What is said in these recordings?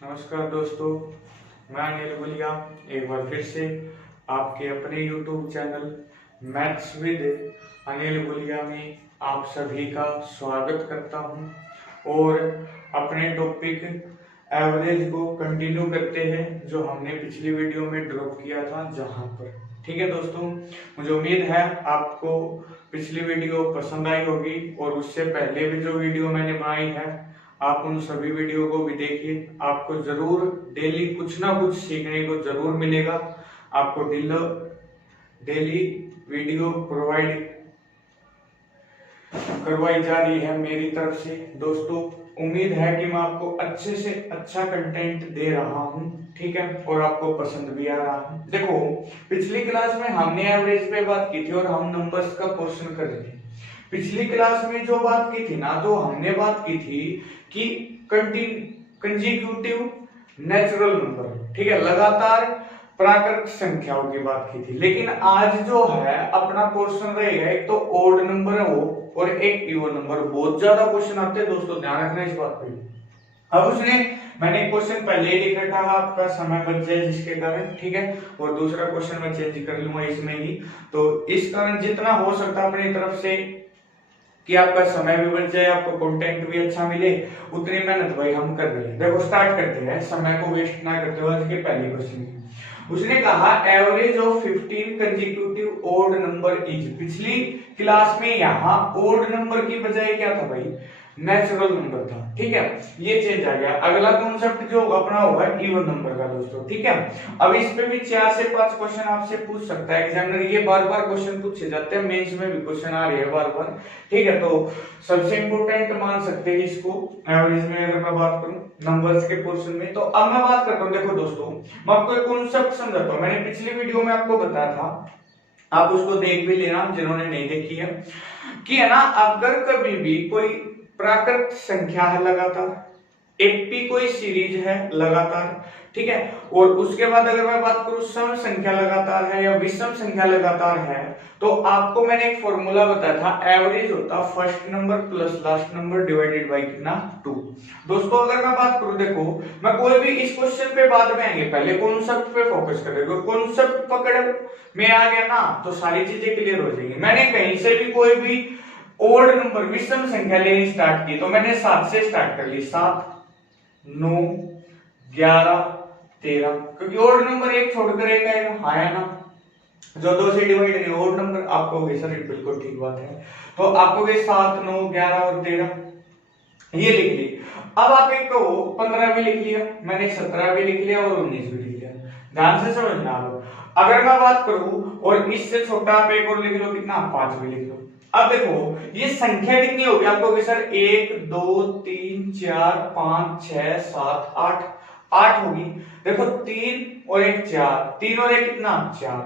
नमस्कार दोस्तों, मैं अनिल गुलिया एक बार फिर से आपके अपने YouTube channel maths with Anil Gulia में आप सभी का स्वागत करता हूं और अपने टॉपिक एवरेज को कंटिन्यू करते हैं जो हमने पिछली वीडियो में ड्रॉप किया था जहां पर। ठीक है दोस्तों, मुझे उम्मीद है आपको पिछली वीडियो पसंद आई होगी और उससे पहले भी जो वीडियो मैंने बनाई है आप उन सभी वीडियो को भी देखिए। आपको जरूर डेली कुछ ना कुछ सीखने को जरूर मिलेगा। आपको डेली वीडियो प्रोवाइड करवाई जा रही है मेरी तरफ से। दोस्तों, उम्मीद है कि मैं आपको अच्छे से अच्छा कंटेंट दे रहा हूं, ठीक है, और आपको पसंद भी आ रहा है। देखो, पिछली क्लास में हमने एवरेज पे बात की थी और हम नंबर्स का क्वेश्चन कर रहे थे। पिछली क्लास में जो बात की थी ना, तो हमने बात की थी कि कंजिक्यूटिव नेचुरल नंबर, ठीक है, लगातार प्राकृत संख्याओं की बात की थी। लेकिन आज जो है अपना क्वेश्चन रहेगा, एक तो ओड नंबर हो और एक इवन नंबर। बहुत ज्यादा क्वेश्चन आते हैं दोस्तों, ध्यान रखना इस बात पे। अब मैंने क्वेश्चन पहले ही लिख रखा है, आपका समय बच जाए जिसके कारण, ठीक है, और दूसरा क्वेश्चन मैं चेंज कर लूंगा इसमें ही। तो इस कारण जितना हो सकता है अपनी तरफ से कि आपका समय भी बच जाए, आपको कंटेंट भी अच्छा मिले, उतनी मेहनत भाई हम कर रहे हैं। देखो, स्टार्ट करते हैं समय को वेस्ट ना करते हुए। आज के पहले क्वेश्चन की उसने कहा average of 15 consecutive odd number is. पिछली क्लास में यहाँ ओड नंबर की बजाय क्या था भाई, नेचुरल नंबर था, ठीक है, ये चेंज आ गया। अगला कॉन्सेप्ट जो अपना होगा इवन नंबर का दोस्तों, ठीक है। अब इस पे भी 4 से 5 क्वेश्चन आपसे पूछ सकता है एग्जामिनर, ये बार बार क्वेश्चन पूछे जाते हैं, मेंस में भी क्वेश्चन आ रहे हैं बार बार, ठीक है। तो सबसे इंपोर्टेंट मान सकते हैं इसको एवरेज में, अगर मैं बात करूं नंबर्स के पोर्शन में। तो अब मैं बात करता हूं, देखो दोस्तों, मैं आपको एक कॉन्सेप्ट समझाता हूं। मैंने पिछली वीडियो में आपको बताया था, आप उसको देख भी लेना जिन्होंने नहीं देखी है, कि है ना, अगर कभी भी कोई प्राकृत संख्या है लगातार, एपी कोई सीरीज है लगातार, ठीक है, और उसके बाद अगर मैं बात करूं सम संख्या लगातार है या विषम संख्या लगातार है, तो आपको मैंने एक फॉर्मूला बताया था, एवरेज होता first number plus last number divided by कितना 2। दोस्तों, अगर मैं बात करूं, देखो, मैं कोई भी इस क्वेश्चन पे बाद में आएंगे, पहले कॉन्सेप्ट पे फोकस करेंगे। कॉन्सेप्ट पकड़ में आ गया ना तो सारी चीजें क्लियर हो जाएंगी। मैंने कहीं से भी कोई भी ओड नंबर विषम संख्या लेनी स्टार्ट की, तो मैंने 7 से स्टार्ट कर ली, 7 9 11 13, क्योंकि ओड नंबर एक छोड़कर एक आएगा, हाँ है ना, जो 2 से डिवाइड नहीं ओड नंबर। आपको होगी सर बिल्कुल ठीक बात है, तो आपको 7 9 11 और 13 ये लिख ली। अब आप एक कहो 15 भी लिख लिया, मैंने 17 भी लिख लिया और 19 भी लिख लिया। ध्यान से समझना आप। अगर मैं बात करूं और इससे छोटा आप एक और लिख लो, कितना 5 भी लिख लो। अब देखो ये संख्या कितनी होगी, आपको सर 1 2 3 4 5 6 7 8 8 होगी। देखो 3 और 1 4, 3 और 1 कितना 4।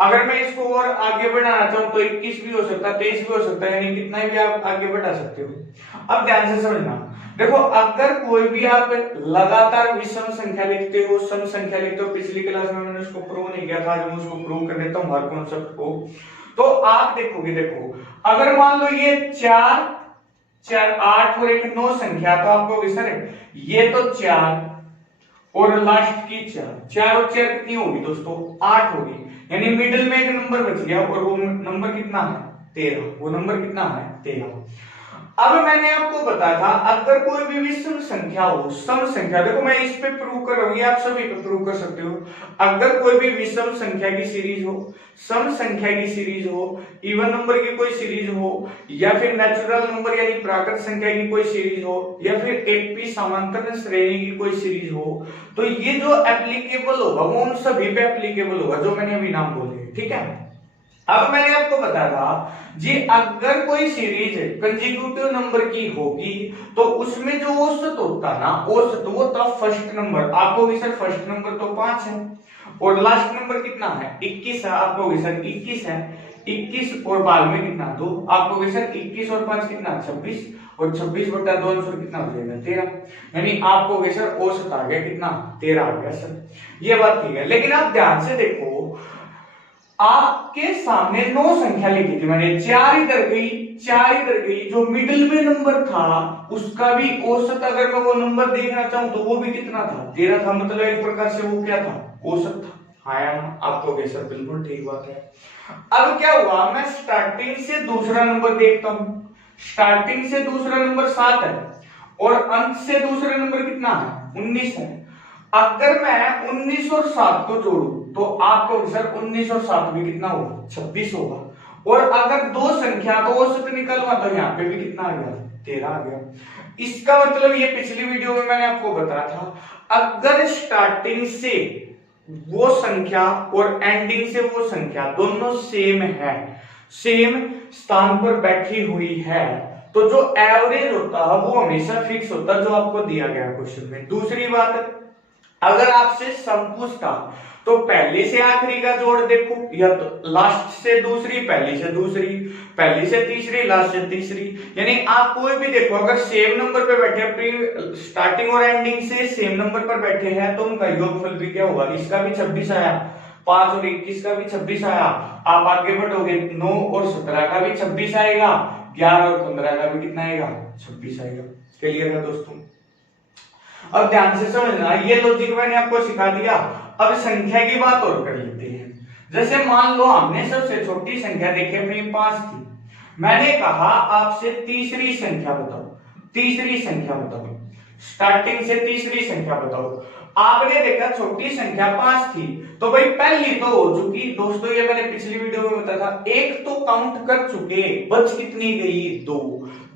अगर मैं इसको और आगे बढ़ाना चाहूं तो 21 भी हो सकता है, 23 भी हो सकता है, यानी कितना भी आप आगे बढ़ा सकते हो। अब ध्यान से समझना, देखो, अगर कोई भी आप लगातार विषम संख्या लिखते हो, सम संख्या लिखते हो, पिछली क्लास में मैंने उसको प्रूव नहीं किया था, आज मैं उसको प्रूव कर देता हूं हर कॉन्सेप्ट को। तो आप देखोगे, देखो, अगर मान लो ये 4 4 8 और एक 9 संख्या, तो आपको सर ये तो 4 और लास्ट की 4 और 4 कितनी होगी दोस्तों 8 होगी, यानी मिडिल में एक नंबर बच गया और वो नंबर कितना है 13। वो नंबर कितना है 13। अब मैंने आपको बताया था अगर कोई भी विषम संख्या हो, सम संख्या, देखो मैं इस पे प्रूव कर रहा हूं, आप सभी पे प्रूव कर सकते हो। अगर कोई भी विषम संख्या की सीरीज हो, सम संख्या की सीरीज हो, इवन नंबर की कोई सीरीज हो, या फिर नेचुरल नंबर यानी प्राकृत संख्या की कोई सीरीज हो, या फिर एपी समांतर श्रेणी की कोई सीरीज हो, तो ये जो एप्लीकेबल होगा वो उन सभी पे एप्लीकेबल होगा जो मैंने अभी नाम बोले, ठीक है। अब मैंने आपको बताया था जी, अगर कोई सीरीज कंसेक्यूटिव नंबर की होगी तो उसमें जो औसत होता ना, औसत वो था फर्स्ट नंबर। आपको भी सर फर्स्ट नंबर तो 5 है और लास्ट नंबर कितना है 21 है, आपको भी सर 21 है, 21 और बाद में कितना 2, आपको भी सर 21 और 5 कितना 26, और 26 बटा 2 आंसर कितना हो जाएगा 13, यानी आपको भी सर औसत आ गया कितना 13 आ गया सर। ये बात ठीक है, लेकिन आप ध्यान से देखो, आपके सामने 9 संख्या लिखी थी मैंने, 4 इधर गई, 4 इधर गई, जो मिडिल में नंबर था उसका भी औसत अगर मैं वो नंबर देखना चाहूं तो वो भी कितना था, 13 था, मतलब एक प्रकार से वो क्या था, औसत था। हाँ या ना, आपको कैसा, बिल्कुल ठीक बात है। अब क्या हुआ, मैं स्टार्टिंग से दूसरा नंबर देखता हूं, स्टार्टिंग से दूसरा नंबर 7 है और अंत से दूसरा नंबर कितना है, 19 है। अगर मैं 19 और 7 को जोड़ू तो आपको सर 19 और 7 भी कितना होगा, 26 होगा। और अगर दो संख्या को औसत निकलवा तो यहाँ पे भी कितना आ गया, 13 आ गया। इसका मतलब ये पिछली वीडियो में मैंने आपको बताया था, अगर स्टार्टिंग से वो संख्या और एंडिंग से वो संख्या दोनों सेम है, सेम स्थान पर बैठी हुई है, तो जो एवरेज होता है वो हमेशा फिक्स होता है, जो आपको दिया गया क्वेश्चन में। दूसरी बात, अगर आपसे सम पूछता तो पहले से आखिरी का जोड़ देखो, या तो लास्ट से दूसरी, पहली से दूसरी, पहली से तीसरी, लास्ट से तीसरी, यानी आप कोई भी देखो, अगर सेम नंबर पे बैठे, स्टार्टिंग और एंडिंग से सेम नंबर पर बैठे हैं तो उनका योगफल भी क्या होगा, इसका भी 26 आया, 5 और 21 का भी 26 आया। आप आगे बढ़ोगे 9 और 17 का भी 26 आएगा, 11 और 15 का भी कितना आएगा, 26 आएगा। क्लियर है दोस्तों? अब ध्यान से समझना, ये लॉजिक मैंने आपको सिखा दिया। अब संख्या की बात और कर लेते हैं। जैसे मान लो हमने सबसे छोटी संख्या देखी अपनी 5 थी, मैंने कहा आपसे तीसरी संख्या बताओ, तीसरी संख्या बताओ, स्टार्टिंग से तीसरी संख्या बताओ। आपने देखा छोटी संख्या 5 थी, तो भाई पहली तो हो चुकी दोस्तों, ये मैंने पिछली वीडियो में बताया था, एक तो काउंट कर चुके, बच कितनी गई, 2,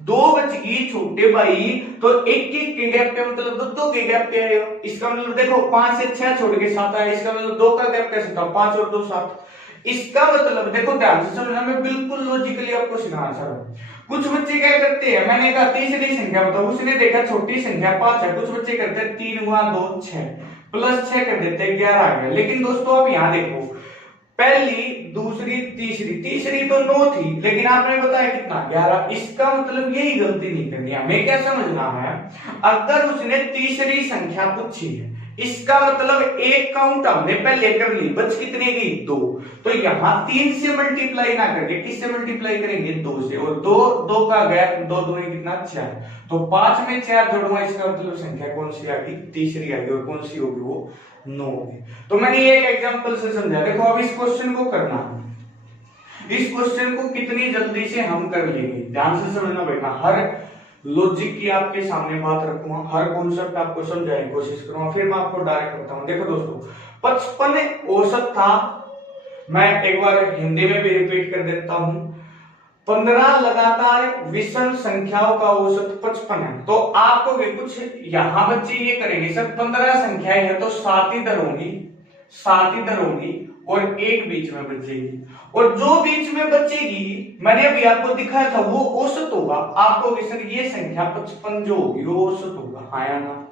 2 बच गई छोटे भाई, तो एक एक के गैप पे, मतलब 2 के गैप पे आए। इसका मतलब देखो 5 से 6 छोड़ के 7 आया, इसका मतलब 2 का गैप कैसे था, 5 और 2 7। इसका मतलब देखो ध्यान से समझना, मैं बिल्कुल लॉजिकली आपको सिखाना चाह रहा हूं। कुछ बच्चे क्या करते हैं, मैंने कहा तीसरी संख्या बताओ, उसने देखा छोटी संख्या 5 है, कुछ बच्चे करते हैं 3 गुणा 2 6 प्लस 6 कर देते हैं 11 आ गया। लेकिन दोस्तों अब यहां देखो, पहली दूसरी तीसरी, तीसरी तो 9 थी लेकिन आपने बताया कितना, 11। इसका मतलब यही गलती नहीं करनी, हमें क्या समझना है, अगर उसने तीसरी संख्या पूछी है, इसका मतलब एक काउंट हमने पहले कर ली, बच कितने गई, 2। तो यहां 3 से मल्टीप्लाई ना करके किससे मल्टीप्लाई करेंगे, 2 से, और 2 का गैप, 2 2 कितना, 4। तो 5 में 4 जोड़ूंगा, इसका मतलब संख्या कौन सी आ गई, तीसरी आ गई, और कौन सी होगी वो, 9 होगी। तो मैंने ये एक एग्जांपल से समझा। देखो अब इस क्वेश्चन को करना है, इस क्वेश्चन को कितनी जल्दी से हम कर लेंगे, ध्यान से समझना बेटा। हर लॉजिक की आपके सामने बात रखूंगा, हर कॉन्सेप्ट आपको समझाने की कोशिश करूंगा, फिर मैं आपको डायरेक्ट बताऊंगा। देखो दोस्तों 55 औसत था, मैं एक बार हिंदी में भी रिपीट कर देता हूं, 15 लगातार विषम संख्याओं का औसत 55 है। तो आपको भी कुछ यहां बच्चे ये करेंगे, सर 15 संख्याएं हैं तो 7 इधर होंगी, 7 इधर होंगी और एक बीच में बचेगी, और जो बीच में बचेगी मैंने अभी आपको दिखाया था वो औसत होगा। आपको सर ये संख्या 55 जो होगी वो औसत होगा, हाँ या ना।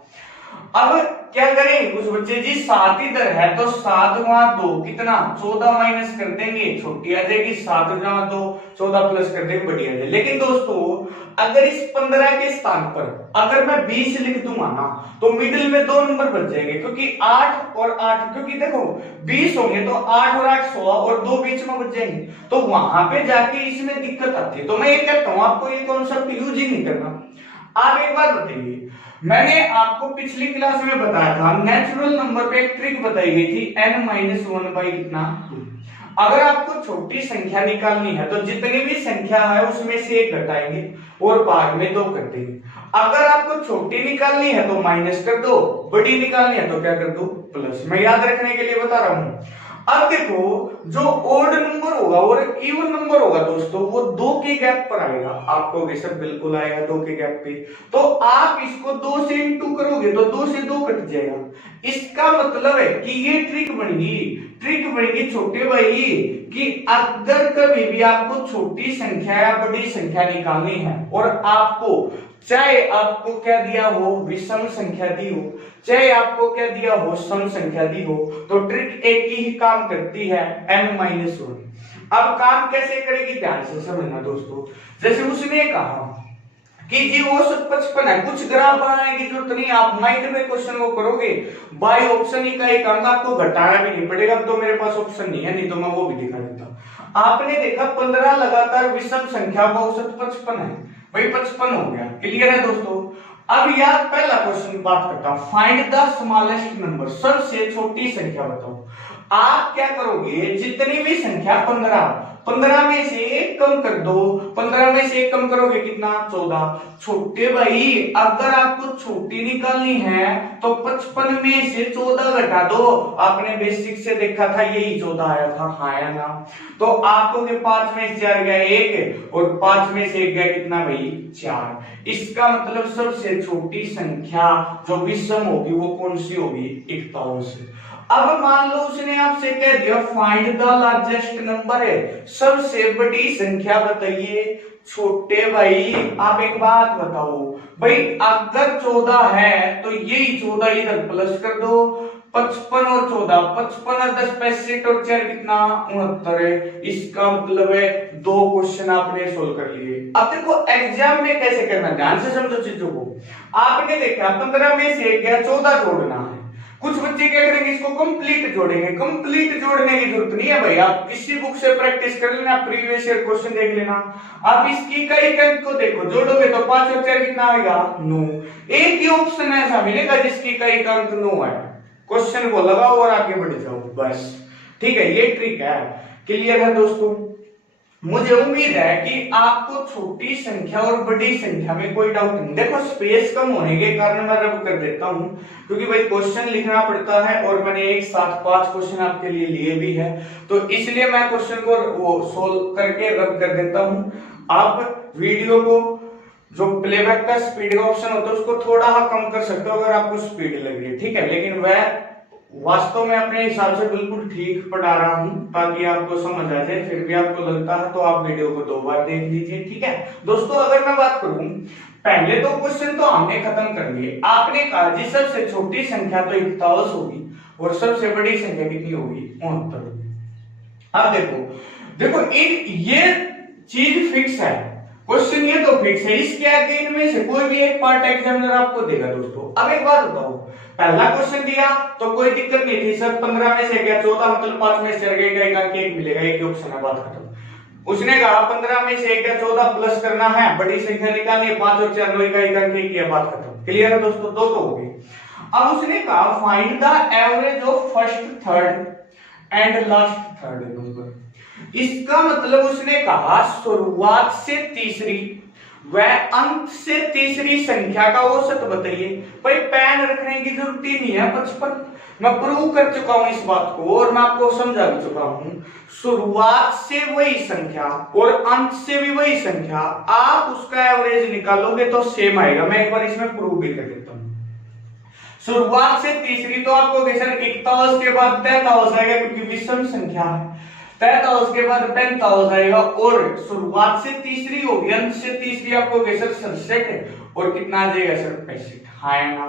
अब क्या करें कुछ बच्चे जी, 7 इधर है तो 7 गुणा 2 कितना, 14 माइनस कर देंगे, छोटी आ जाएगी, 7 गुणा 2 14 प्लस कर देंगे, बड़ी आ जाएगी। लेकिन दोस्तों अगर इस 15 के स्थान पर अगर मैं 20 लिख दूंगा ना, तो मिडिल में 2 नंबर बच जाएंगे, क्योंकि 8 और 8, क्योंकि देखो 20 होंगे तो 8 और 8 16 और 2 बीच में बच जाएंगे, तो वहां पे जाके इसमें दिक्कत आती है। तो मैं ये कहता हूं आपको ये कॉन्सेप्ट यूज ही नहीं करना। आप एक बार बताइए, मैंने आपको पिछली क्लास में बताया था, नेचुरल नंबर पे एक ट्रिक बताई गई थी, n-1 बाई कितना 2। अगर आपको छोटी संख्या निकालनी है तो जितनी भी संख्या है उसमें से 1 घटाएंगे और भाग में 2 कर देंगे। अगर आपको छोटी निकालनी है तो माइनस कर दो, बड़ी निकालनी है तो क्या कर दो, प्लस। मैं याद रखने के लिए बता रहा हूं। अब देखो जो ओड नंबर होगा और इवन नंबर होगा दोस्तों, वो 2 के गैप पर आएगा। आपको सर बिल्कुल आएगा 2 के गैप पे, तो आप इसको 2 से इंटू करोगे तो 2 से 2 कट जाएगा। इसका मतलब है कि ये ट्रिक बनेगी छोटे भाई, कि अगर कभी भी आपको छोटी संख्या या बड़ी संख्या निकालनी है और आपको चाहे आपको क्या दिया हो, विषम संख्या दी हो, चाहे आपको क्या दिया हो, सम संख्या दी हो, तो ट्रिक एक ही काम करती है, n-1। अब काम कैसे करेगी ध्यान से समझना दोस्तों। जैसे उसने कहा कि जी औसत 55 है, कुछ ग्राफ बनाने की जरूरत नहीं, आप माइंड में क्वेश्चन को करोगे। बाय ऑप्शन ही का एक अंक आपको घटाना भी नहीं पड़ेगा, तो मेरे पास ऑप्शन नहीं है, नहीं तो मैं वो भी दिखा देता। आपने देखा 15 लगातार विषम संख्या का औसत 55 है, भाई 55 हो गया, क्लियर है दोस्तों। अब यार पहला क्वेश्चन बात करता हूं, फाइंड द स्मॉलेस्ट नंबर, सबसे छोटी संख्या बताओ। आप क्या करोगे, जितनी भी संख्या 15 में से एक कम कर दो, 15 में से एक कम करोगे कितना, 14। छोटे भाई अगर आपको छोटी निकालनी है तो 55 में से 14 घटा दो, आपने बेसिक से देखा था यही 14 आया था, हाँ या ना। तो आपको के 5 में से 4 गया 1 और 5 में से 1 गया कितना भाई, 4। इसका मतलब सबसे छोटी संख्या जो विषम होगी वो कौन सी होगी, 41। अब मान लो उसने आपसे कह दिया फाइंड द लार्जेस्ट नंबर है, सबसे बड़ी संख्या बताइए। छोटे भाई आप एक बात बताओ, भाई अगर 14 है तो यही 14 इधर प्लस कर दो, 55 और 14, 55 और 10 65 और 4 कितना, 69 है। इसका मतलब है 2 क्वेश्चन आपने सोल्व कर लिए। अब देखो एग्जाम में कैसे करना, ध्यान से समझो चीजों को। आपने देखा 15 में से गया 14 जोड़ना है, कुछ बच्चे क्या करेंगे, इसको कंप्लीट जोड़ेंगे। कंप्लीट जोड़ने की जरूरत नहीं है भाई, आप किसी बुक से प्रैक्टिस कर लेना, प्रीवियस ईयर क्वेश्चन देख लेना। आप इसकी कई अंक को देखो, जोड़ोगे तो 5 और 4 कितना आएगा, 9। एक ही ऑप्शन ऐसा मिलेगा जिसकी कई अंक 9 है, क्वेश्चन को लगाओ और आगे बढ़ जाओ बस। ठीक है, ये ट्रिक है, क्लियर है दोस्तों। मुझे उम्मीद है कि आपको छोटी संख्या और बड़ी संख्या में कोई डाउट नहीं। देखो स्पेस कम होने के कारण मैं रब कर देता हूं, क्योंकि भाई क्वेश्चन लिखना पड़ता है और मैंने एक साथ 5 क्वेश्चन आपके लिए लिए भी है, तो इसलिए मैं क्वेश्चन को वो सोल्व करके रब कर देता हूं। आप वीडियो को जो प्लेबैक का स्पीड का ऑप्शन होता है उसको थोड़ा कम कर सकते हो अगर आपको स्पीड लग रही है, ठीक है। लेकिन वह वास्तव में अपने हिसाब से बिल्कुल ठीक पढ़ा रहा हूं ताकि आपको समझ आ जाए। फिर भी आपको लगता है तो आप वीडियो को 2 बार देख लीजिए, ठीक है दोस्तों। अगर मैं बात करूं, पहले 2 क्वेश्चन तो हमने खत्म कर लिए। आपने कहा जी सबसे छोटी संख्या तो 41 होगी और सबसे बड़ी संख्या कितनी होगी, 69 होगी। अब देखो ये चीज फिक्स है, क्वेश्चन ये तो फिक्स है, इसके आगे इनमें से कोई भी एक पार्ट एग्जामिनर आपको देगा दोस्तों। अब एक बात बताओ, पहला क्वेश्चन दिया तो कोई दिक्कत नहीं थी सर, 15 में से गया 14 मतलब 5 में से गया एक मिलेगा, एक ही ऑप्शन है, बात खत्म। उसने कहा 15 में से गया 14 प्लस करना है, बड़ी संख्या निकालनी है, 5 और 4 9 का एक किया, बात खत्म, क्लियर है दोस्तों। 2 तो हो गई। अब उसने कहा find the average of first third and last third number. इसका मतलब उसने कहा शुरुआत से तीसरी व अंत से तीसरी संख्या का औसत बताइए। भाई पेन रखने की जरूरत ही नहीं है, 55 मैं प्रूव कर चुका हूं इस बात को और मैं आपको समझा भी चुका हूं। शुरुआत से वही संख्या और अंत से भी वही संख्या, आप उसका एवरेज निकालोगे तो सेम आएगा। मैं एक बार इसमें प्रूव भी कर देता हूं। शुरुआत से तीसरी तो आपको 41 के बाद 43 आएगा क्योंकि विषम संख्या है, 43 के बाद 45 आएगा और शुरुआत से तीसरी होगी, अंत से तीसरी आपको 67 और कितना आ जाएगा सर, 65। हाँ ना,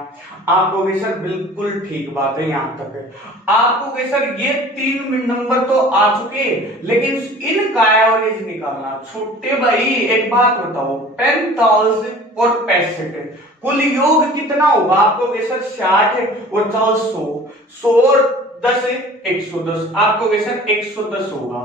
आपको सर बिल्कुल ठीक बात है, यहां तक है। आपको सर ये 3 नंबर तो आ चुके, लेकिन इनका एवरेज निकालना। छोटे भाई एक बात बताओ, 45 और 65 कुल योग कितना होगा आपको सर, 60 और 100 और 10 110, आपको सर 110 होगा।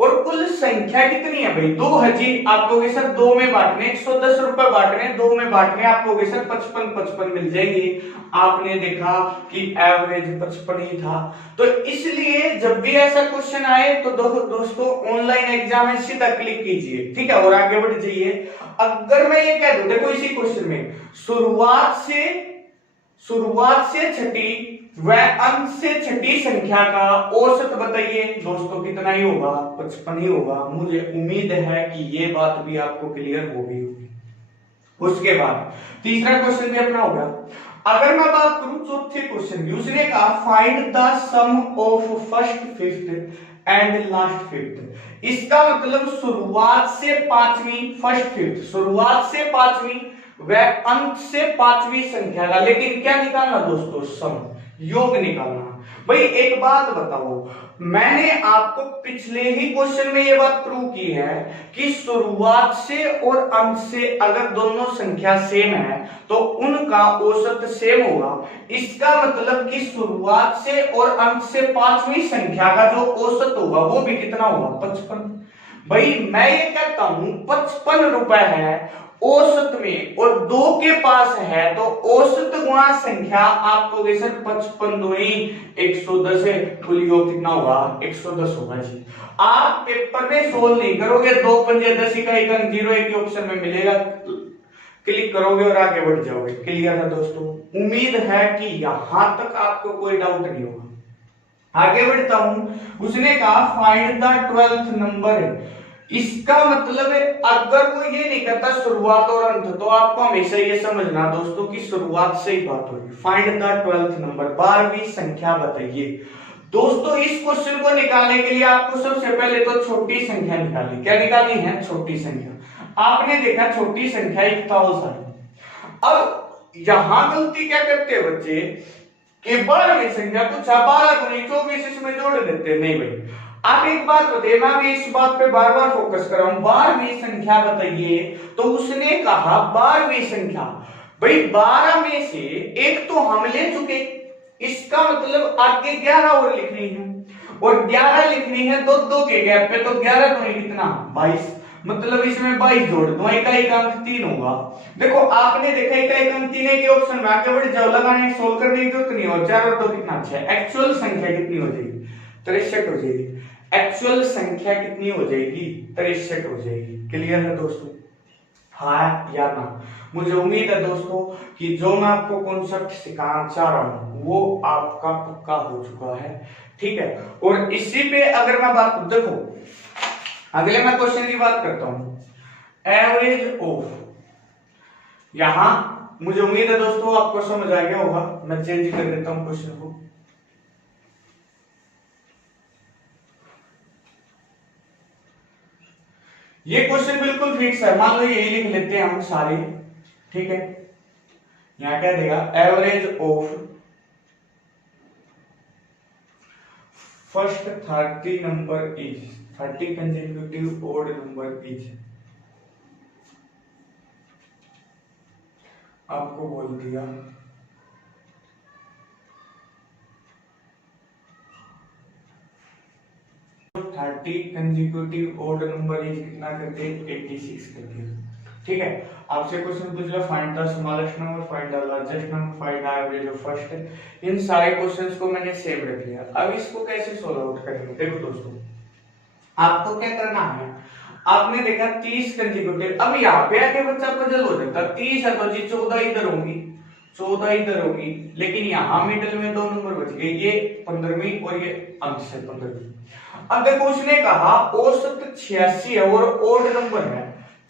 और कुल संख्या कितनी है भाई, 2 है जी, आपको सर 2 में बांटने, 110 रुपए बांटने, 2 में बांटने, आपको सर 55 मिल जाएंगे। आपने देखा कि एवरेज 55 ही था। तो इसलिए जब भी ऐसा क्वेश्चन आए तो दोस्तों ऑनलाइन एग्जाम में सीधा क्लिक कीजिए, ठीक है, और आगे बढ़ जाइए। अगर मैं ये कह दूं, देखो इसी क्वेश्चन में शुरुआत से छठी व अंत से छठी संख्या का औसत बताइए। दोस्तों कितना ही होगा, 55 ही होगा। मुझे उम्मीद है कि ये बात भी आपको क्लियर हो गई होगी। उसके बाद तीसरा क्वेश्चन भी अपना होगा। अगर मैं बात करूं चौथे क्वेश्चन की, उसने कहा find the sum of first fifth and last fifth. इसका मतलब शुरुआत से 5वीं, फर्स्ट फिफ्थ, शुरुआत से 5वीं वह अंत से पांचवी संख्या का, लेकिन क्या निकालना दोस्तों, सम, योग निकालना। भाई एक बात बताओ, मैंने आपको पिछले ही क्वेश्चन में ये बात प्रूव की है कि शुरुआत से और अंत से अगर दोनों संख्या सेम है तो उनका औसत सेम होगा। इसका मतलब कि शुरुआत से और अंत से पांचवी संख्या का जो औसत होगा वो भी कितना होगा, 55। भाई मैं ये कहता हूं 55 रुपए है औसत में, और 2 के पास है तो औसत गुणा संख्या आपको सर 55 दूनी 110 है, कुल योग कितना होगा, 110 होगा जी। आप पेपर में सोल्व नहीं करोगे, 2 पंजे 10 इकाई का 0 एक ऑप्शन में मिलेगा, क्लिक करोगे और आगे बढ़ जाओगे। क्लियर है दोस्तों? उम्मीद है कि यहां तक आपको कोई डाउट नहीं होगा। आगे बढ़ता हूं, उसने कहा फाइंड द 12th नंबर। इसका मतलब है अगर वो ये नहीं करता शुरुआत और अंत, तो आपको हमेशा ये समझना दोस्तों कि शुरुआत से ही बात होगी। फाइंड द 12th नंबर, 12वीं संख्या बताइए। दोस्तों इस क्वेश्चन को निकालने के लिए आपको सबसे पहले तो छोटी संख्या निकालनी। क्या निकालनी है? छोटी संख्या। आपने देखा छोटी संख्या 1000। अब यहां गलती क्या करते हैं बच्चे कि 12वीं संख्या कुछ 12 गुनी 24 इसमें जोड़ देते हैं। नहीं भाई, आप एक बात बताइए, मैं भी इस बात पे बार बार फोकस कर रहा हूं, 12वीं संख्या बताइए। तो उसने कहा 12वीं संख्या, भाई 12 में से एक तो हम ले चुके, इसका मतलब आगे 11 और लिखनी है, और 11 लिखनी है दो दो के गैप पे, तो 11 दूनी कितना, 22, मतलब इसमें 22 जोड़ दो, इकाई का अंक 3 होगा। देखो आपने देखा इकाई का अंक 3 के ऑप्शन में आगे बढ़ जाओ, लगाने सोल्व करने की जरूरत नहीं हो, 4 और 2 कितना, 6। एक्चुअल संख्या कितनी हो जाएगी, 63 हो जाएगी। एक्चुअल संख्या कितनी हो जाएगी, 63 हो जाएगी। क्लियर है दोस्तों? हाँ या ना? मुझे उम्मीद है दोस्तों कि जो मैं आपको कॉन्सेप्ट सिखाना चाह रहा हूं वो आपका पक्का हो चुका है। ठीक है, और इसी पे अगर मैं बात, देखो अगले मैं क्वेश्चन की बात करता हूं, एवरेज ऑफ। यहां मुझे उम्मीद है दोस्तों आपको समझ आ गया होगा, मैं चेंज कर देता हूं क्वेश्चन को। ये क्वेश्चन बिल्कुल फिक्स है, मान लो यही लिख लेते हैं हम सारे। ठीक है, यहां क्या देगा, average of first 30 number is 30 consecutive odd number is, आपको बोल दिया 30 कंसेक्यूटिव ओड नंबर इज कितना करते हैं, 86 करते हैं। ठीक है, आपसे क्वेश्चन पूछ लिया find the smallest number, find the largest number, find the average of first. इन सारे क्वेश्चंस को मैंने सेम रख लिया। अब इसको कैसे सॉल्व आउट करेंगे, देखो दोस्तों आपको क्या करना है, आपने देखा 30 कंसेक्यूटिव, अब यहाँ पे आके बच्चा पजल हो जाता, 30 है तो जी 14 इधर होंगी, 14 इधर होगी, लेकिन यहाँ मिडिल में 2 नंबर बच गए, ये 15वीं और ये अंत से 15वीं। अब देखो उसने कहा औसत 86 है और ओड नंबर है,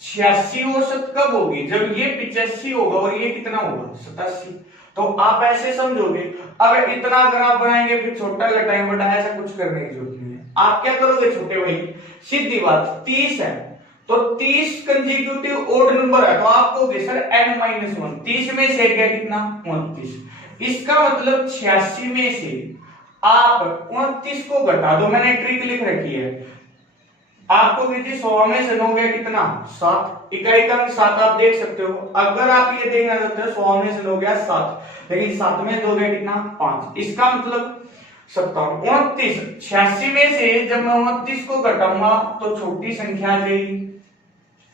86 औसत कब होगी, जब ये 85 होगा और ये कितना होगा, 87। तो आप ऐसे समझोगे। अब इतना अगर आप बनाएंगे फिर छोटा घटाएं बड़ा, ऐसा कुछ करने की जरूरत नहीं है। आप क्या करोगे छोटे भाई, सीधी बात, 30 है तो 30 कंसेक्यूटिव ओड नंबर है, तो आप कहोगे सर n-1, 30 में से क्या कितना, 29। इसका मतलब 86 में से आप 29 को घटा दो, मैंने ट्रिक लिख रखी है, आपको किसी 100 में से 9 गया कितना, 7, इकाई का 7 आप देख सकते हो। अगर आप ये देखना चाहते हो 100 में से 9 गया 7, लेकिन 7 में 2 गया कितना, 5, इसका मतलब 57, 29, 86 में से जब मैं 29 को घटाऊंगा तो छोटी संख्या आ जाएगी।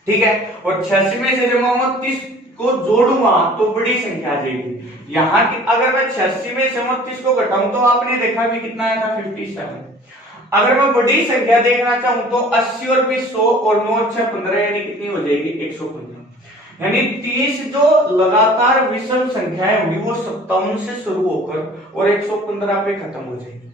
ठीक है, और 86 में से जब मैं 29 को जोड़ूंगा तो बड़ी संख्या आ जाएगी। यहाँ की अगर मैं 86 में से 29 को घटाऊं तो आपने देखा भी कितना आया था, 57। अगर मैं बड़ी संख्या देखना चाहूं तो 80 और 20 100 और 9 और 6 15, यानी कितनी हो जाएगी, 115। यानी 30 जो लगातार विषम संख्याएं होंगी वो 57 से शुरू होकर और 115 पे खत्म हो जाएगी।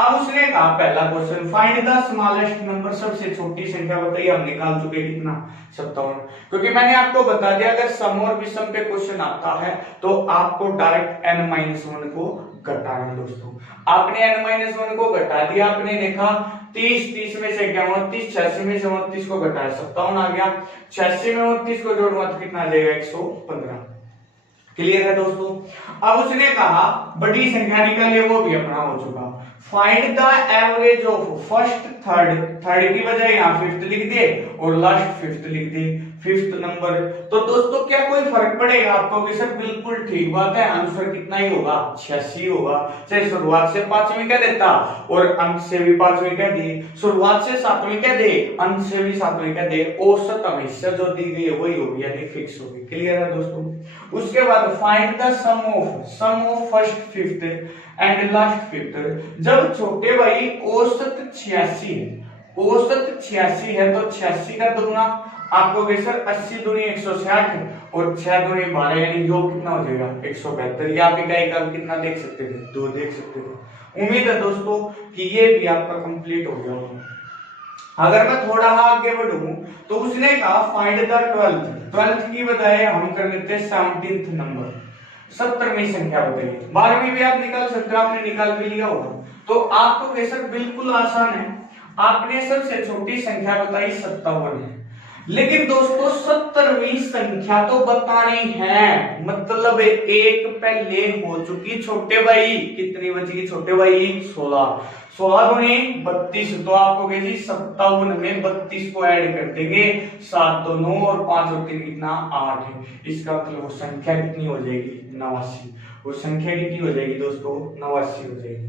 अब उसने कहा पहला question find the smallest number, सबसे छोटी संख्या बताइए। हम निकाल चुके कितना 57, क्योंकि मैंने आपको बता दिया अगर सम और विषम पे क्वेश्चन आता है तो आपको डायरेक्ट n-1 को घटाना। दोस्तों आपने n-1 को घटा दिया, आपने देखा 30 में से 29, 86 में से 29 को घटाया 57 आ गया, 86 में 29 को जोड़ूंगा तो कितना आ जाएगा 115। क्लियर है दोस्तों। अब उसने कहा बड़ी संख्या निकालिए, वो भी अपना हो चुका। Find the average of first third, third की बजाय यहाँ फिफ्थ लिख दे और लास्ट फिफ्थ लिख दे, फिफ्थ नंबर। तो दोस्तों क्या कोई फर्क पड़ेगा आपको कि सर बिल्कुल ठीक बात है, आंसर कितना ही होगा 86 होगा। चाहे शुरुआत से 5वीं कह देता और अंत से भी 5वीं कह दी, शुरुआत से 7वीं कह दे, अंत से भी 7वीं कह दे, औसत हमेशा जो दी गई है वही होगी, यानी फिक्स होगी। क्लियर है दोस्तों। उसके बाद find the sum of first fifth and last fifth. जब छोटे भाई औसत 86 है, औसत 86 है तो 86 का दुगना आपको सर 80 दूनी 160 और 6 दूनी 12, यानी योग कितना हो जाएगा 172। ये आप इकाई का कितना देख सकते थे, 2 देख सकते थे। उम्मीद है दोस्तों कि ये भी आपका कंप्लीट हो गया होगा। अगर मैं थोड़ा आगे बढ़ूं तो उसने कहा फाइंड द 12th की बजाय हम कर लेते हैं 17th नंबर, 17वीं संख्या बताइए। 12वीं भी आप निकाल सकते हो, आपने निकाल भी लिया होगा। तो आपको कैसे बिल्कुल आसान है, आपने सबसे छोटी संख्या बताई 57 है, लेकिन दोस्तों 70वीं संख्या तो बतानी है, मतलब एक पहले हो चुकी छोटे भाई, कितनी बचेगी छोटे भाई 16, 16 दूनी 32, तो आपको कैसी 57 में 32 को ऐड कर देंगे, 7 2 9 और 5 और 3 कितना 8 है। इसका मतलब वो संख्या कितनी हो जाएगी 89। वो संख्या कितनी हो जाएगी दोस्तों 89 हो जाएगी।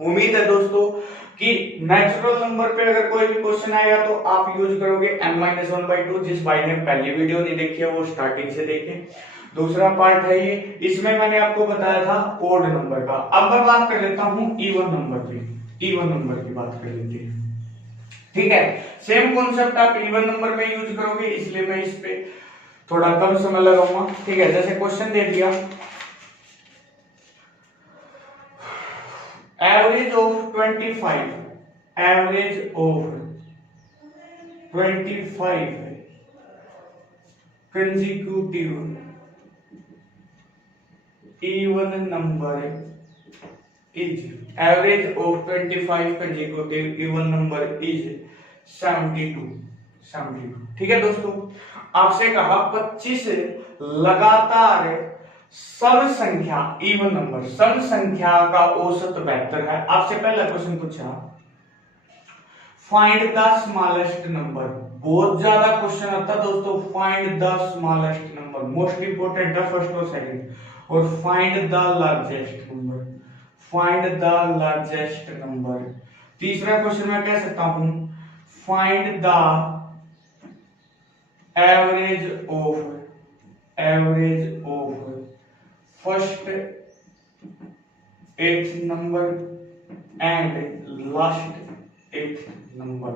उम्मीद है दोस्तों कि नेचुरल नंबर पे अगर कोई भी क्वेश्चन आएगा तो आप यूज करोगे n-1/2। जिस भाई ने पहली वीडियो नहीं देखी है वो स्टार्टिंग से देखें। दूसरा पार्ट है ये, इसमें मैंने आपको बताया था ओड नंबर का। अब मैं बात कर लेता हूं इवन नंबर पे, इवन नंबर की बात कर लेते हैं। ठीक है, सेम कॉन्सेप्ट आप इवन नंबर में यूज करोगे, इसलिए मैं इस पे थोड़ा कम समय लगाऊंगा। ठीक है, जैसे क्वेश्चन दे दिया average of 25, average of 25 consecutive even number is, average of 25 consecutive even number is 72। ठीक है दोस्तों, आपसे कहा 25 लगातार सम संख्या इवन नंबर, सम संख्या का औसत 72 है। आपसे पहला क्वेश्चन पूछा फाइंड द स्मॉलेस्ट नंबर, बहुत ज्यादा क्वेश्चन आता है दोस्तों। Find the smallest number, most important है फर्स्ट और सेकंड। और find the largest number, find the largest number. तीसरा क्वेश्चन मैं कह सकता हूं find the average of first 8th number and last 8th number.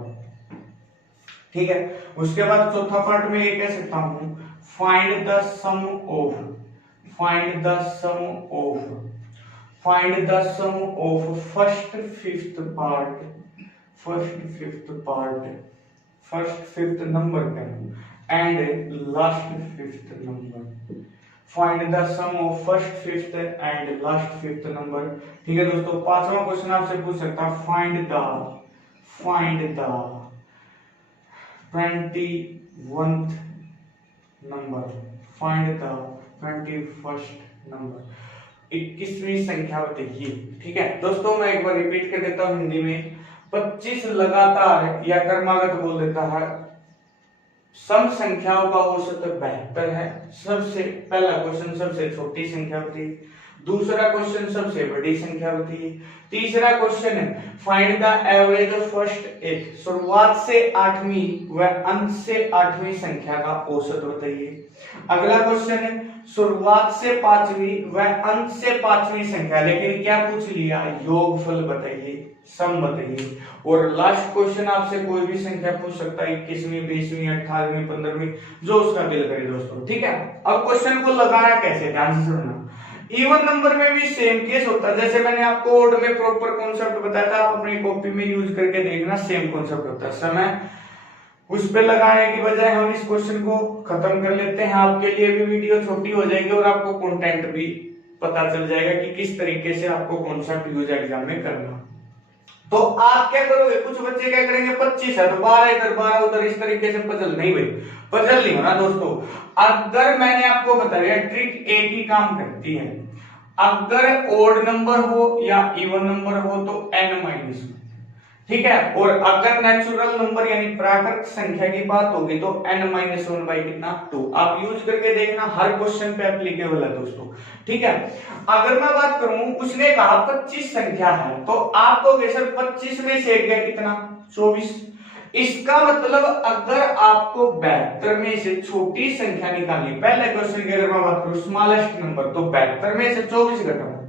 ठीक है, उसके बाद चौथा पार्ट में ये कह सकता हूं find the sum of, find the sum of first fifth part, first fifth number and last fifth number। find the sum of first fifth and last fifth number। ठीक है दोस्तों, पांचवा क्वेश्चन आपसे पूछ सकता है find the 21th number, find the 21st number, 21वीं संख्या बताइए। ठीक है दोस्तों, मैं एक बार रिपीट कर देता हूं हिंदी में। 25 लगातार या क्रमागत बोल देता है, सम संख्याओं का औसत 72 है। सबसे पहला क्वेश्चन सबसे छोटी संख्या होती है, दूसरा क्वेश्चन सबसे बड़ी संख्या होती है, तीसरा क्वेश्चन है find the average of first 8, शुरुआत से 8वीं व अंत से 8वीं संख्या का औसत बताइए। अगला क्वेश्चन है शुरुआत से 5वीं व अंत से 5वीं संख्या, लेकिन क्या पूछ लिया योगफल बताइए, सम बताइए। और लास्ट क्वेश्चन आपसे कोई भी संख्या पूछ सकता है, 21वीं 20वीं 18वीं 15वीं, जो उसका दिल करे दोस्तों। ठीक है, अब क्वेश्चन को लगाना कैसे, ध्यान से सुनना। इवन नंबर में भी सेम केस होता है, जैसे मैंने आपको ओड में प्रॉपर कॉन्सेप्ट बताया था, आप अपनी कॉपी में यूज करके देखना, सेम कॉन्सेप्ट होता है। समय उस पे लगाने की बजाय हम इस क्वेश्चन को खत्म कर लेते हैं, आपके लिए भी वीडियो छोटी हो जाएगी और आपको कंटेंट भी पता चल जाएगा कि किस तरीके से आपको कॉन्सेप्ट यूज एग्जाम में करना। तो आप क्या करोगे, कुछ बच्चे क्या करेंगे, 25 है तो 12 इधर 12 उधर, इस तरीके से पजल नहीं भाई, पजल नहीं होना दोस्तों। अगर मैंने आपको बताया ट्रिक एक ही काम करती है, अगर ओड नंबर हो या इवन नंबर हो तो n-1, ठीक है, और अगर नेचुरल नंबर यानी प्राकृत संख्या की बात होगी तो n-1 बाई कितना 2। आप यूज करके देखना, हर क्वेश्चन पे एप्लीकेबल है दोस्तों, ठीक है। अगर मैं बात करूं, उसने कहा 25 संख्या है, तो आप कहोगे सर 25 में से एक गया कितना, 24। इसका मतलब अगर आपको 72 में से छोटी संख्या निकालनी, पहले क्वेश्चन की अगर मैं बात करूं स्मॉलेस्ट नंबर, तो 72 में से 24 घटाऊंगा।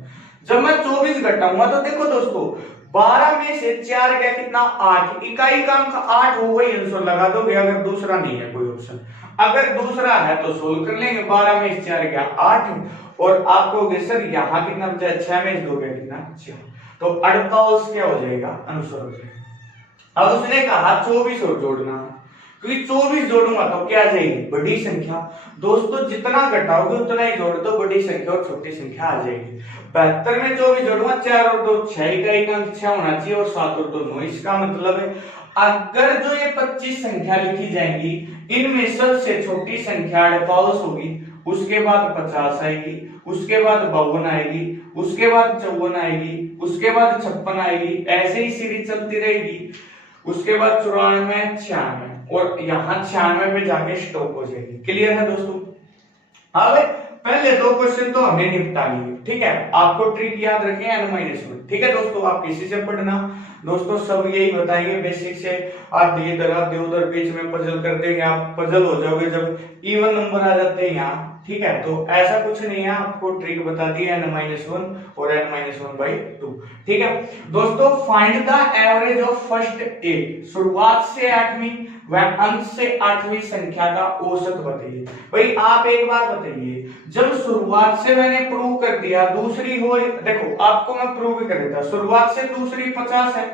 जब मैं 24 घटाऊंगा तो देखो दोस्तों 12 में से 4 गया कितना, 8। इकाई काम का 8 हो, वही आंसर लगा दोगे अगर दूसरा नहीं है कोई ऑप्शन। अगर दूसरा है तो सोल्व कर लेंगे, 12 में से 4 गया 8, और आप कहोगे सर यहाँ कितना बचा, 6 में से 2 गया कितना, 4, तो 48 क्या हो जाएगा, आंसर हो जाएगा। अब उसने कहा 24 और जोड़ना, क्योंकि 24 जोड़ूंगा तो क्या आ जाएगी, बड़ी संख्या। दोस्तों जितना घटाओगे उतना ही जोड़ दो, बड़ी संख्या और छोटी संख्या आ जाएगी। 72 में 24 जोड़ूंगा, 4 और 2 6, इकाई का 6 होना चाहिए, और 7 और 2 9। इसका मतलब है अगर जो ये 25 संख्या लिखी जाएंगी, इनमें सबसे छोटी संख्या 48 होगी, उसके बाद 50 आएगी, उसके बाद 52 आएगी, उसके बाद 54 आएगी, उसके बाद 56 आएगी, ऐसे ही सीरीज चलती रहेगी। उसके बाद 94, 96, और यहाँ 96 पे जाके स्टॉप हो जाएगी। क्लियर है दोस्तों। अब पहले 2 क्वेश्चन तो हमने निपटा लिए, ठीक है। आपको ट्रिक याद रखें n-1, ठीक है दोस्तों। आप किसी से पढ़ना, दोस्तों सब यही बताएंगे बेसिक से, आधे इधर आधे उधर, बीच में पजल कर देंगे, आप पजल हो जाओगे जब इवन नंबर आ जाते हैं यहाँ, ठीक है। तो ऐसा कुछ नहीं है, आपको ट्रिक बता दी n-1 और n-1/2, ठीक है दोस्तों। Find the average of first 8, शुरुआत से 8वीं व अंत से 8वीं संख्या का औसत बताइए। भाई आप एक बात बताइए, जब शुरुआत से मैंने प्रूव कर दिया, दूसरी हो, देखो आपको मैं प्रूव भी कर देता, शुरुआत से दूसरी 50 है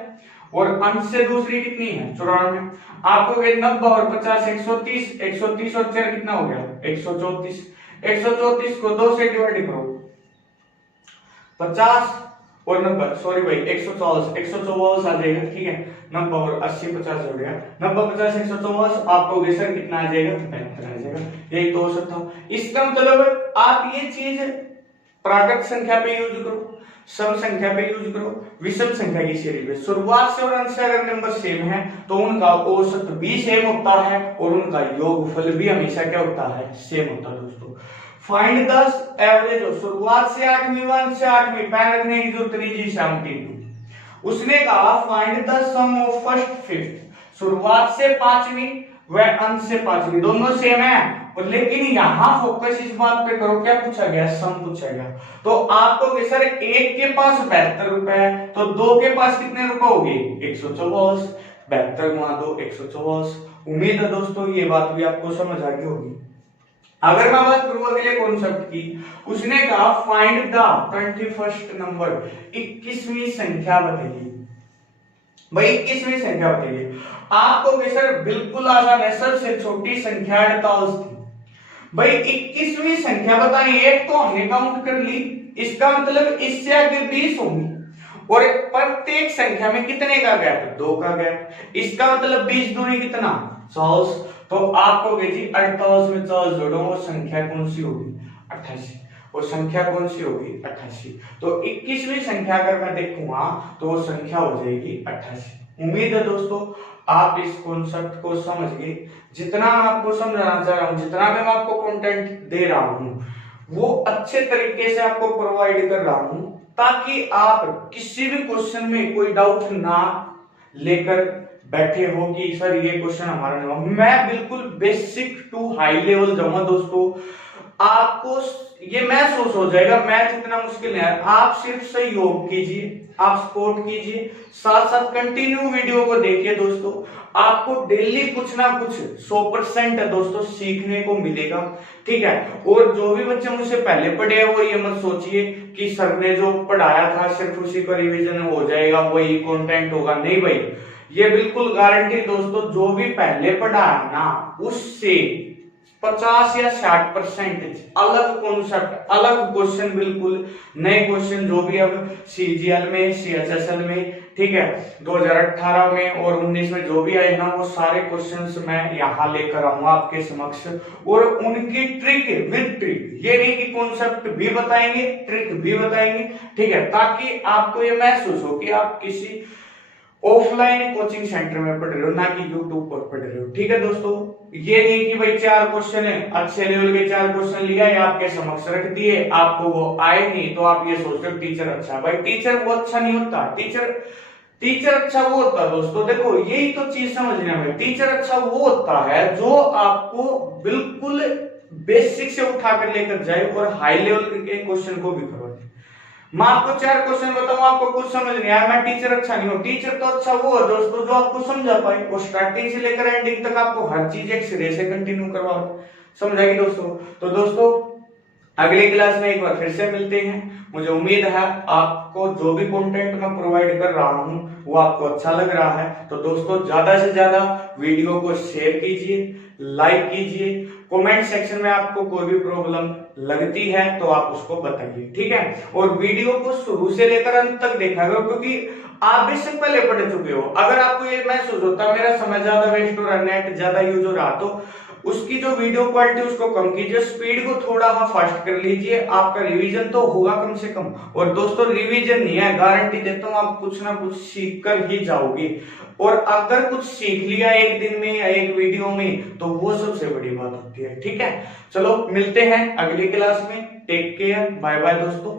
और अंत से दूसरी कितनी है, 94। आपको 90 और 50 130, 130 और 4 कितना हो गया, 134। 134 को 2 से डिवाइड करो, 50 और 90, सॉरी भाई 144 आ जाएगा, ठीक है। 90 और 80 50 हो गया, 90 50 144, आपको सर कितना आ जाएगा, 72 आ जाएगा। यही तो औसत था। इसका मतलब आप ये चीज प्राकृत संख्या पे यूज करो, सम संख्या पे यूज करो, विषम संख्या की सीरीज में शुरुआत से और अंत से अगर नंबर सेम है तो उनका औसत भी सेम होता है और उनका योगफल भी हमेशा क्या होता है, सेम होता है दोस्तों। फाइंड द एवरेज ऑफ, शुरुआत से 8वीं अंत से 8वीं, पैन रखने की जरूरत नहीं जी, 72। उसने कहा find the sum of first 5th, शुरुआत से 5वीं व अंत से 5वीं, दोनों सेम है, लेकिन यहाँ फोकस इस बात पे करो, क्या पूछा गया, सम पूछा गया। तो आपको सर एक के पास 72 रुपए है, तो 2 के पास कितने रुपए होंगे, 144, 72 गुणा 2 144। उम्मीद है दोस्तों ये बात भी आपको समझ आ गई होगी। अगर मैं बात करूं अगले कॉन्सेप्ट की, उसने कहा फाइंड द 21st नंबर, 21वीं संख्या बताइए। भाई 21वीं संख्या बताइए। आपको सर बिल्कुल आसान है, सबसे छोटी संख्या 48 थी। भाई 21वीं संख्या बताइए, एक तो हमने काउंट कर ली, इसका मतलब इससे आगे 20 होंगी, और प्रत्येक संख्या में कितने का गैप, 2 का गैप। इसका मतलब 20 दूरी कितना, 40। तो आप कहोगे जी 48 में 40 जोड़ो, वो संख्या कौन सी होगी, 88। वो संख्या कौन सी होगी, 88। तो 21वीं संख्या अगर मैं देखूंगा तो वो संख्या हो जाएगी 88। उम्मीद है दोस्तों आप इस कॉन्सेप्ट को समझ गए। जितना आपको समझाना चाह रहा हूं, जितना भी मैं आपको कंटेंट दे रहा हूं, वो अच्छे तरीके से आपको प्रोवाइड कर रहा हूं, ताकि आप किसी भी क्वेश्चन में कोई डाउट ना लेकर बैठे हो कि सर ये क्वेश्चन हमारा नहीं। मैं बिल्कुल बेसिक टू हाई लेवल जाऊंगा दोस्तों। आपको ये महसूस हो जाएगा मैथ इतना मुश्किल है। आप सिर्फ सहयोग कीजिए, आप सपोर्ट कीजिए, साथ साथ कंटिन्यू वीडियो को देखिए दोस्तों। आपको डेली कुछ ना कुछ 100% है दोस्तों सीखने को मिलेगा, ठीक है। और जो भी बच्चे मुझसे पहले पढ़े हैं वो ये मत सोचिए कि सर ने जो पढ़ाया था सिर्फ उसी का रिवीजन हो जाएगा, वही कंटेंट होगा। नहीं भाई, ये बिल्कुल गारंटी दोस्तों, जो भी पहले पढ़ा है ना उससे 50 या 60% अलग कॉन्सेप्ट, अलग क्वेश्चन, बिल्कुल नए क्वेश्चन जो भी अब सीजीएल में, सीएचएसएल में, ठीक है, 2018 में और 19 में जो भी आए ना वो सारे क्वेश्चंस मैं यहाँ लेकर आऊंगा आपके समक्ष। और उनकी ट्रिक विद ट्रिक, ये नहीं कि कॉन्सेप्ट भी बताएंगे ट्रिक भी बताएंगे, ठीक है, ताकि आपको ये महसूस हो कि आप किसी ऑफलाइन कोचिंग सेंटर में पढ़ रहे हो, ना कि यूट्यूब पर पढ़ रहे हो, ठीक है दोस्तों। ये नहीं कि भाई 4 क्वेश्चन है, अच्छे लेवल के 4 क्वेश्चन लिया है आपके समक्ष रख दिए, आपको वो आए नहीं तो आप ये सोच रहे हो टीचर अच्छा है। भाई टीचर वो अच्छा नहीं होता, टीचर अच्छा वो होता है दोस्तों, देखो यही तो चीज समझना है। टीचर अच्छा वो होता है जो आपको बिल्कुल बेसिक से उठा कर लेकर जाए और हाई लेवल के क्वेश्चन को भी करवाए। मैं आपको 4 क्वेश्चन बताऊं, आपको कुछ समझ नहीं आया, मैं टीचर अच्छा नहीं हूं। टीचर तो अच्छा वो है दोस्तों जो आपको समझा पाए और स्टार्टिंग से लेकर एंडिंग तक आपको हर चीज एक सिरे से कंटिन्यू करवाए, समझाएगी दोस्तों। तो दोस्तों अगली क्लास में एक बार फिर से मिलते हैं। मुझे उम्मीद है आपको जो भी कंटेंट मैं प्रोवाइड कर रहा हूं वो आपको अच्छा लग रहा है। तो दोस्तों ज्यादा से ज्यादा वीडियो को शेयर कीजिए, लाइक कीजिए, कमेंट सेक्शन में आपको कोई भी प्रॉब्लम लगती है तो आप उसको बताइए, ठीक है। और वीडियो को शुरू से लेकर अंत तक देखा करो, क्योंकि आप इससे पहले पढ़ चुके हो। अगर आपको ये महसूस होता मेरा समय ज्यादा वेस्ट हो रहा, नेट ज्यादा यूज हो रहा, तो उसकी जो वीडियो क्वालिटी उसको कम कीजिए, स्पीड को थोड़ा फास्ट कर लीजिए, आपका रिवीजन तो होगा कम से कम। और दोस्तों रिवीजन नहीं है, गारंटी देता हूं आप कुछ ना कुछ सीख कर ही जाओगे। और अगर कुछ सीख लिया एक दिन में या एक वीडियो में तो वो सबसे बड़ी बात होती है, ठीक है। चलो मिलते हैं अगली क्लास में, टेक केयर, बाय बाय दोस्तों।